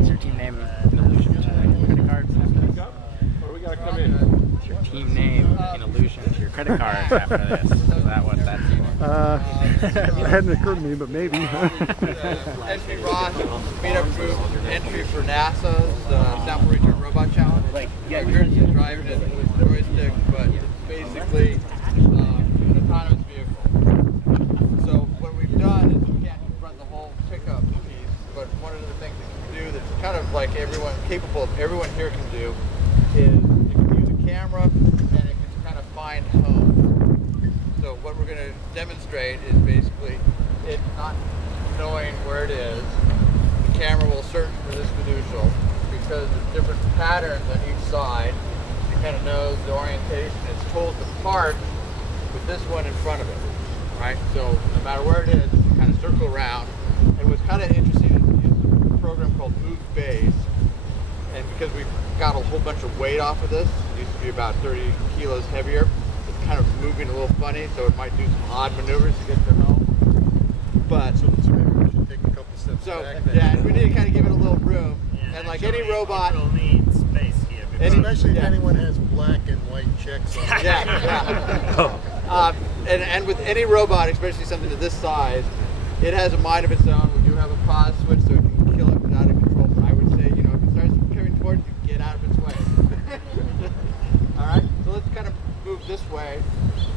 Is your team name in allusion to credit cards after this? Or we gotta come in? Is your team name in allusion to your credit cards after this? Is that what that's It hadn't occurred to me, but maybe. Entry Ross, meetup group, entry for NASA's Sample Recovery Robot Challenge. We're currently driving it with joystick, but basically an autonomous vehicle. So what we've done is we can't run the whole pickup piece, but one of the things it can do that's kind of like everyone here can do is it can use a camera and it can kind of find home. So what we're going to demonstrate is basically it not knowing where it is. The camera will search for this fiducial because there's different patterns on each side. It kind of knows the orientation. It's told to park with this one in front of it, right? So no matter where it is, it can kind of circle around. And what's kind of interesting is we use a program called Move Base. And because we've got a whole bunch of weight off of this, it used to be about 30 kilos heavier, it's kind of moving a little funny, so it might do some odd maneuvers to get to home. But So maybe we should take a couple steps back. Yeah, we need to kind of give it a little room. Yeah, and like any robot, will need space here. Especially if anyone has black and white checks on it. Yeah. And with any robot, especially something of this size, it has a mind of its own. We do have a pause switch, so it can kill it without a control. But I would say, you know, if it starts coming towards you, get out of its way. All right. So let's kind of move this way,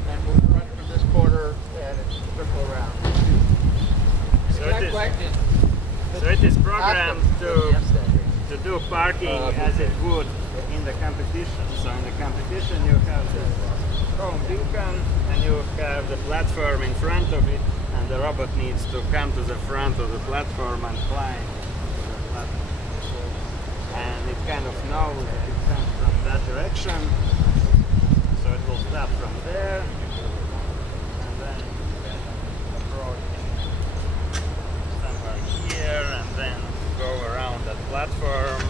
and we'll run from this corner and circle around. So it is programmed to do parking as it would in the competition. So in the competition you have the home beacon and you have the platform in front of it, and the robot needs to come to the front of the platform and climb to the platform. And it kind of knows that it comes from that direction, so it will stop from there, and then approach somewhere here, and then go around that platform.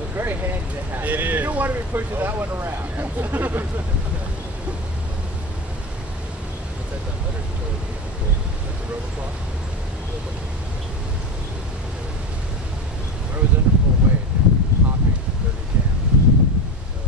It's very handy to have. It is. You don't want to be pushing that one around. Where was under full weight? Hopping 30 jam. So,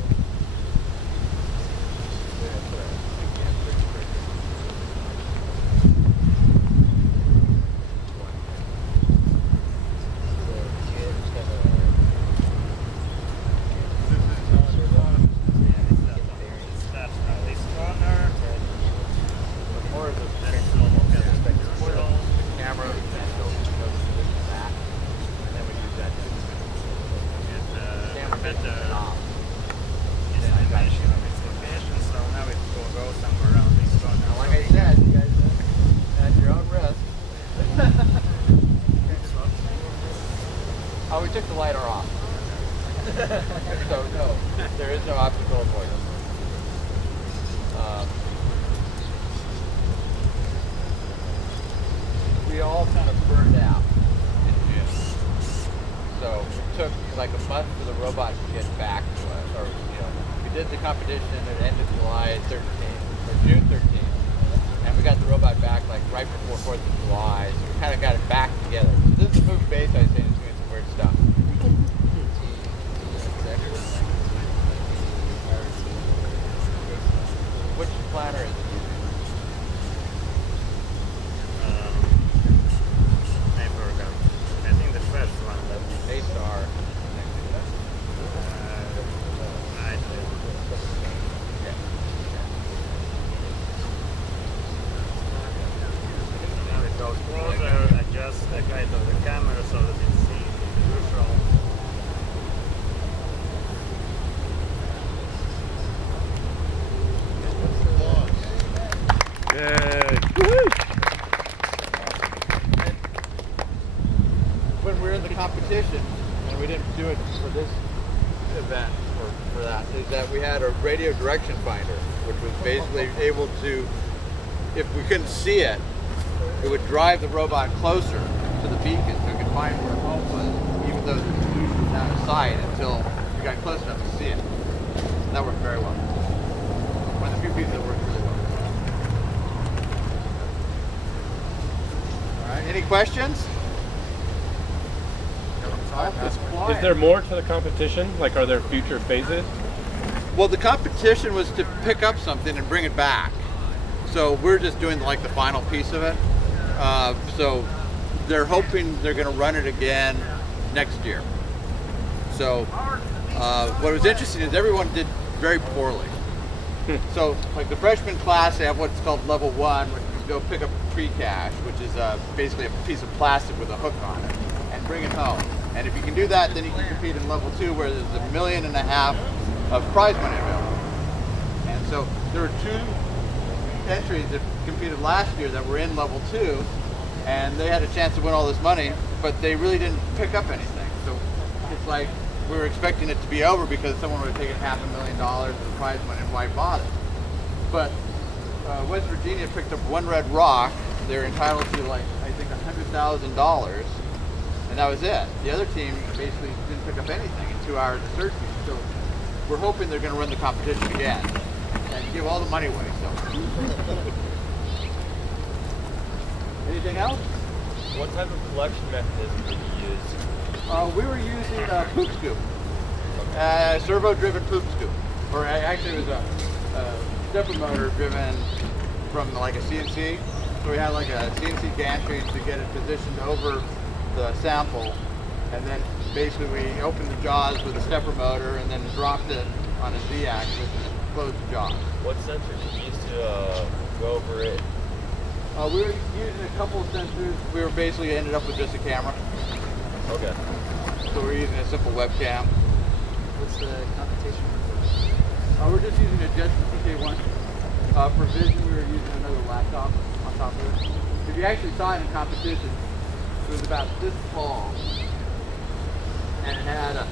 oh, we took the lighter off. So no, there is no optical avoidance. We all kind of burned out in June. So it took like a month for the robot to get back to us. Or, you know, we did the competition, it ended July 13th, or June 13th. And we got the robot back like right before 4th of July. So we kind of got it back together. So this is Move Base, I say, it's doing some weird stuff. Which planner is it using? I forgot. I think the first one. A-Star. I did. Now it goes closer, adjust the height of the camera so that it sees the neutral. When we were in the competition, and we didn't do it for this event or for that, is that we had a radio direction finder, which was basically able to, if we couldn't see it, it would drive the robot closer to the beacon so it could find where home was, even keeping those solutions out of sight until you got close enough to see it. That worked very well. One of the few pieces that worked really well. All right, any questions? Is there more to the competition? Like, are there future phases? Well, the competition was to pick up something and bring it back. So we're just doing like the final piece of it. So they're hoping they're going to run it again next year. So what was interesting is everyone did very poorly. So like the freshman class, they have what's called level 1, where you can go pick up a tree cache, which is basically a piece of plastic with a hook on it, and bring it home. And if you can do that, then you can compete in level 2, where there's $1.5 million of prize money available. And so there were 2 entries that competed last year that were in level 2, and they had a chance to win all this money, but they really didn't pick up anything. So it's like we were expecting it to be over because someone would have taken $500,000 of the prize money, and why bother? But West Virginia picked up 1 red rock. They're entitled to, like, I think $100,000, and that was it. The other team basically didn't pick up anything in 2 hours of searching. So we're hoping they're going to run the competition again and give all the money away. So. Anything else? What type of collection mechanism did you use? We were using a poop scoop, servo-driven poop scoop, or actually it was a stepper motor driven from like a CNC. So we had like a CNC gantry to get it positioned over the sample, and then basically we opened the jaws with a stepper motor and then dropped it on a Z-axis and closed the jaws. What sensor did you use to go over it? We were using a couple of sensors. We were basically ended up with just a camera. Okay. So we're using a simple webcam. What's the competition? We're just using a Jetson TK1. For vision, we were using another laptop on top of it. If you actually saw it in competition, it was about this tall, and it had a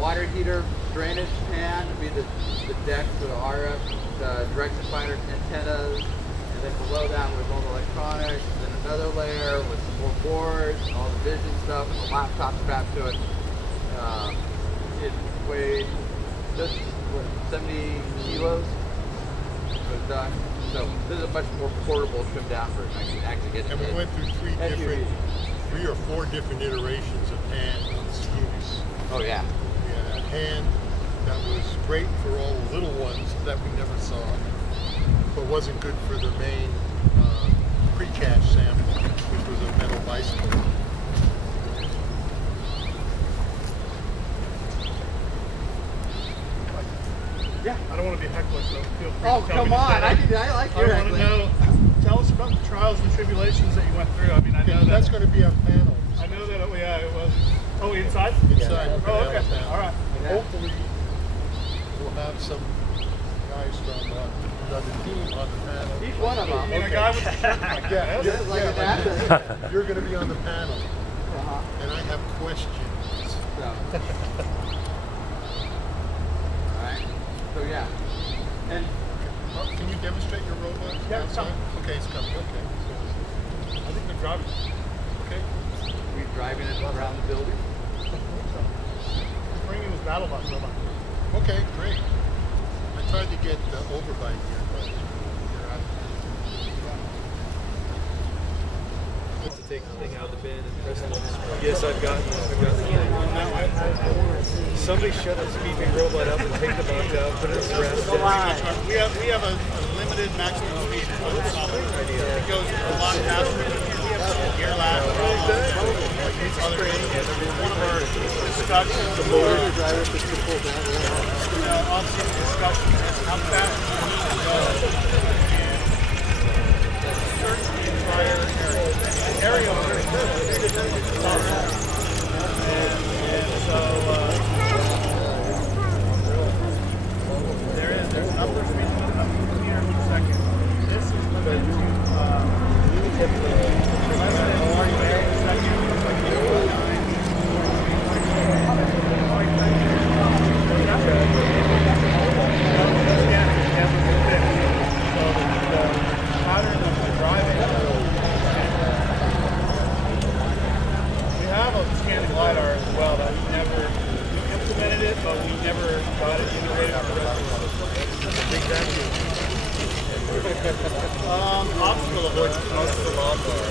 water heater drainage pan to be the deck for the RF, the direction finder antennas, and then below that was all the electronics, and then another layer with some more boards, and all the vision stuff, and the laptop strapped to it. It weighed just 70 kilos. Was done. So this is a much more portable, trimmed down version. I can actually get. And we went through 3 or 4 different iterations of hand on scoops. Oh yeah. We had a hand that was great for all the little ones that we never saw, but wasn't good for the main pre-cache sample, which was a metal bicycle. Yeah. I don't want to be heckler, so feel free Oh, to tell come me on. I like your I want to know, tell us about the trials and tribulations that you went through. I mean, I know that. That's going to be our panel. I know that, it was. Oh, inside? Inside. Oh, okay. All right. And hopefully, we'll have some guys from another team on the panel. Each one of them. You mean a guy with Yeah, you're going to be on the panel. And I have questions. So yeah. And can you demonstrate your robot? Yeah, it's coming. Okay, it's coming. Okay. I think they're driving. Okay. we're driving it around the building. Bringing this battle bus robot. Okay, great. I tried to get overbite here, but you're out. To take the thing out of the bin and press it. Yes, I've got the thing. Somebody shut a speeding robot up and take the box out, put it in the rest. We have a limited maximum speed. It goes a lot faster. We have some gear lag. One of our discussions, the motor driver just to pull down. Obviously, the discussion is how fast we go. Search the entire area. And so there's an upper speed limit of 2 meters per second. This is limited to less than 40 meters per second. So got it integrated with the rest of the system. Big vacuum. Optional avoidance, most of the lawnmower.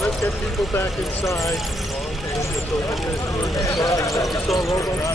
Let's get people back inside. It's all robots.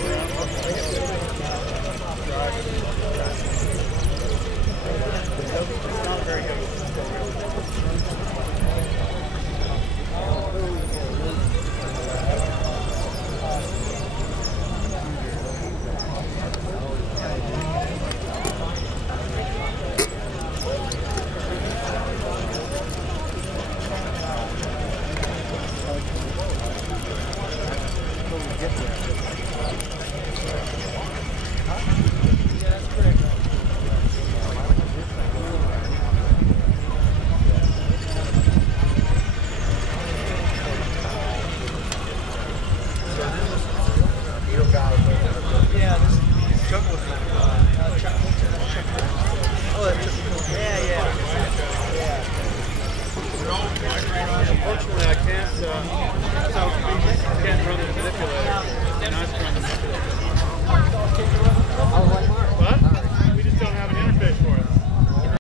Unfortunately, I can't